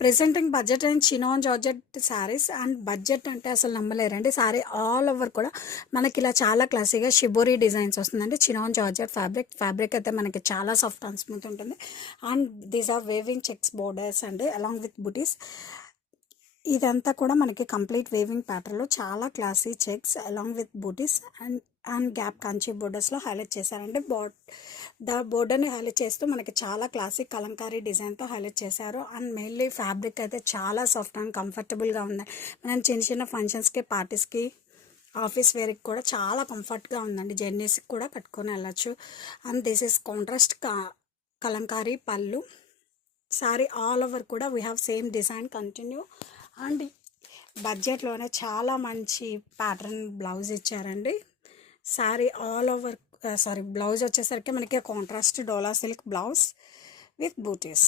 Presenting budget and chinon georgette saris and budget అంటే అసలు నమ్మలేరండి. Sari all over కూడా మనకి ఇలా చాలా క్లాసీగా షిబోరి డిజైన్స్ వస్తుందండి. చినాన్ జార్జెట్ ఫ్యాబ్రిక్ అయితే మనకి చాలా సాఫ్ట్ అండ్ స్మూత్ ఉంటుంది. And these are weaving checks borders అండి అలాంగ్ విత్ బుటీస్. ఇదంతా కూడా మనకి కంప్లీట్ వేవింగ్ ప్యాటర్న్లో చాలా classy checks along with butis and and gap Kanchi బోర్డర్స్లో హైలైట్ చేశారండి. బోర్డర్ని హైలైట్ చేస్తూ మనకి చాలా క్లాసిక్ కలంకారీ డిజైన్తో హైలైట్ చేశారు. అండ్ మెయిన్లీ ఫ్యాబ్రిక్ అయితే చాలా సాఫ్ట్ అండ్ కంఫర్టబుల్గా ఉంది. మనం చిన్న చిన్న ఫంక్షన్స్కి, పార్టీస్కి, ఆఫీస్ వేర్కి కూడా చాలా కంఫర్ట్గా ఉందండి. జర్నీస్కి కూడా కట్టుకొని వెళ్ళచ్చు. And this is contrast kalamkari పళ్ళు. సారీ ఆల్ ఓవర్ కూడా we have same design continue. And బడ్జెట్లోనే చాలా మంచి ప్యాటర్న్ బ్లౌజ్ ఇచ్చారండి. సారీ ఆల్ ఓవర్ బ్లౌజ్ వచ్చేసరికి మనకి contrast dola silk blouse with booties.